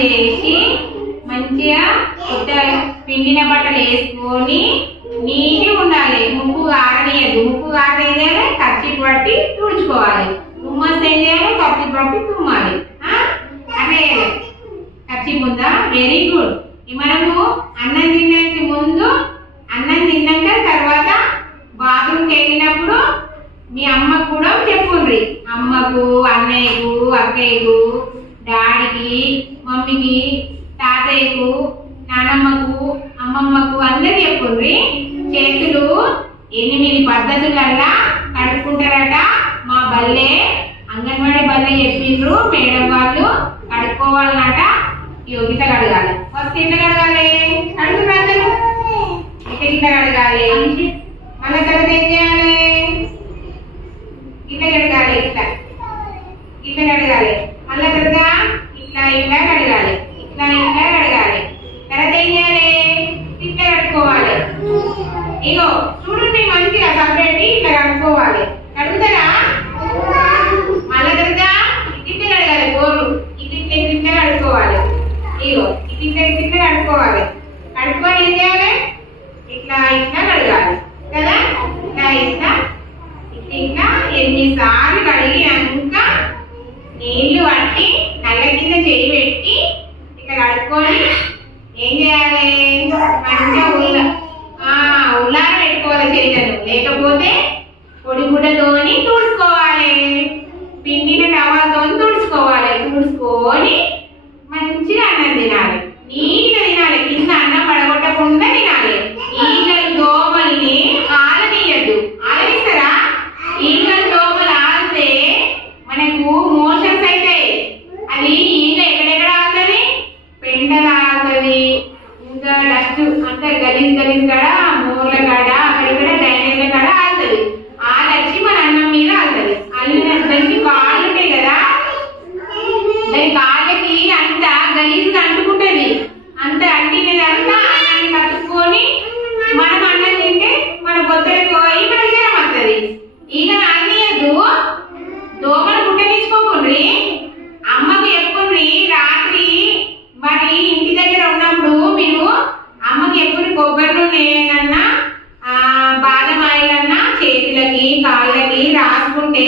చేసి మంచిగా కొత్త పిండిన బట్టలు వేసుకొని నీటి ఉండాలి. ముప్పు కారనీయద్దు ముప్పు కారనీయదే కచ్చి పట్టి తుడుచుకోవాలి. ఉమ్మస్ ఏం చేయాలి? పట్టి తుమ్మాలి. అదే కత్తి ముందా? వెరీ గుడ్ మనము అన్నం తినడానికి ముందు అన్నం తిన్నాక తర్వాత బాత్రూమ్కి వెళ్ళినప్పుడు మీ అమ్మకు కూడా చెప్పుండ్రి. అమ్మకు అన్నయ్యకు అక్కయ్యకు డాడీకి మమ్మీకి తాతయ్యకు నానమ్మకు అమ్మమ్మకు అందరు చెప్పుర్రి. చేతులు ఎనిమిది పద్ధతులల్లా కడుక్కుంటారట. మా బల్లే అంగన్వాడీ బల్లే చెప్పిండ్రు మేడం వాళ్ళు కడుక్కోవాలన్నట యోగిత కడగాలి. ఫస్ట్ ఇట్లా కడగాలి? కడుగుతారు ఇట్లా కడగాలి? మన తర్వాత ఏం చేయాలి? ఇంత కడగాలి ఇట్లా. ఇట్లా కడగాలి. మళ్ళీ తర్వాత ఇట్లా కడగాలి ఇట్లా ఇట్లా కడగాలి తర్వాత ఏం చేయాలి ఇట్లా కడుక్కోవాలి ఇగో చూడండి మంచిగా సపరేట్ ఇట్లా కడుక్కోవాలి కడుగుతారా మళ్ళీ తర్వాత ఇట్లా కడగాలి గోరు ఇట్లా ఇట్లా కడుక్కోవాలి ఇగో ఇట్లా ఇట్లా కడుక్కోవాలి కడుక్కొని ఏం చేయాలి? ఇట్లా ఇట్లా కడగాలి కదా? ఇట్లా ఇట్లా ఇట్లా ఇట్లా ఎనిమిది సార్లు కడిగినాక నీళ్ళు పట్టి నల్ల కింద చెయ్యి పెట్టి ఇక్కడ కడుక్కొని ఏం చేయాలి? మంచిగా ఉల్ల ఉల్లార పెట్టుకోవాలి చేతులు లేకపోతే పొడి గుడ్డతోని తుడుచుకోవాలి. పిండిన టవాలతోని తుడుచుకోవాలి. తుడుచుకొని మంచిగా కొబ్బరి నూనె అన్నా బాదం ఆయిల్ అన్నా చేతులకి కాళ్ళకి రాసుకుంటే